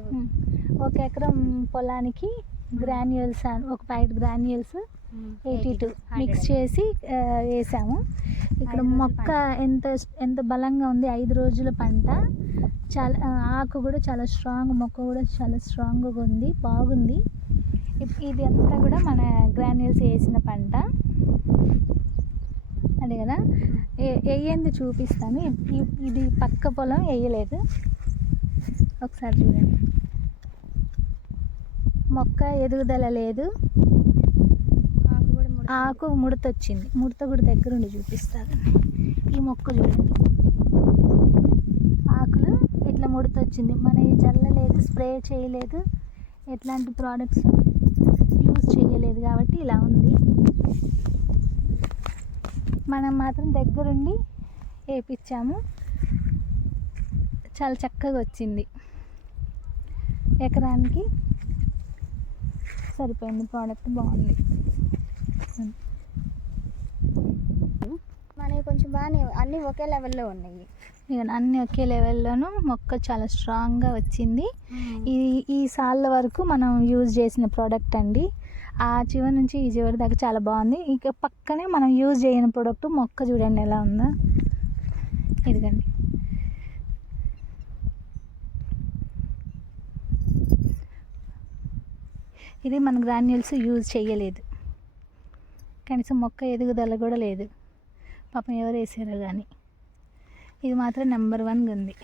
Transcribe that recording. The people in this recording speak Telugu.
లేవు. ఒక ఎకరం పొలానికి గ్రాన్యూల్స్ ఒక ప్యాకెట్ గ్రాన్యూల్స్ 82 మిక్స్ చేసి వేసాము. ఇక్కడ మొక్క ఎంత బలంగా ఉంది. 5 రోజుల పంట. చాలా ఆకు కూడా చాలా స్ట్రాంగ్, మొక్క కూడా చాలా స్ట్రాంగ్గా ఉంది, బాగుంది. ఇది అంతా కూడా మన గ్రాన్యూల్స్ వేసిన పంట. అదే కదా, వేయంది చూపిస్తాను. ఇది పక్క పొలం వేయలేదు, ఒకసారి చూడండి. మొక్క ఎదుగుదల లేదు, ఆకు ముడత వచ్చింది. ముడత కూడా దగ్గరుండి చూపిస్తాను. ఈ మొక్క చూడండి, ఆకులు ఇట్లా ముడత వచ్చింది. మనం చల్లలేదు, స్ప్రే చేయలేదు, ఎట్లాంటి ప్రోడక్ట్స్ యూజ్ చేయలేదు కాబట్టి ఇలా ఉంది. మనం మాత్రం దగ్గరుండి వేయించాము, చాలా చక్కగా వచ్చింది. ఎకరానికి సరిపోయింది, ప్రోడక్ట్ బాగుంది. మనకి కొంచెం బాగానే అన్నీ ఒకే లెవెల్లో ఉన్నాయి. అన్నీ ఒకే లెవెల్లోనూ మొక్క చాలా స్ట్రాంగ్గా వచ్చింది. ఈ సాళ్ళ వరకు మనం యూజ్ చేసిన ప్రోడక్ట్ అండి. ఆ చివరి నుంచి ఈ చివరి దాకా చాలా బాగుంది. ఇక పక్కనే మనం యూజ్ చేయని ప్రోడక్ట్ మొక్క చూడండి ఎలా ఉందో. ఇదిగండి, ఇది మన గ్రాన్యూల్స్ యూజ్ చేయలేదు, కనీసం మొక్క ఎదుగుదల కూడా లేదు. పాపం ఎవరు వేసారో కానీ ఇది మాత్రం నెంబర్ 1 ఉంది.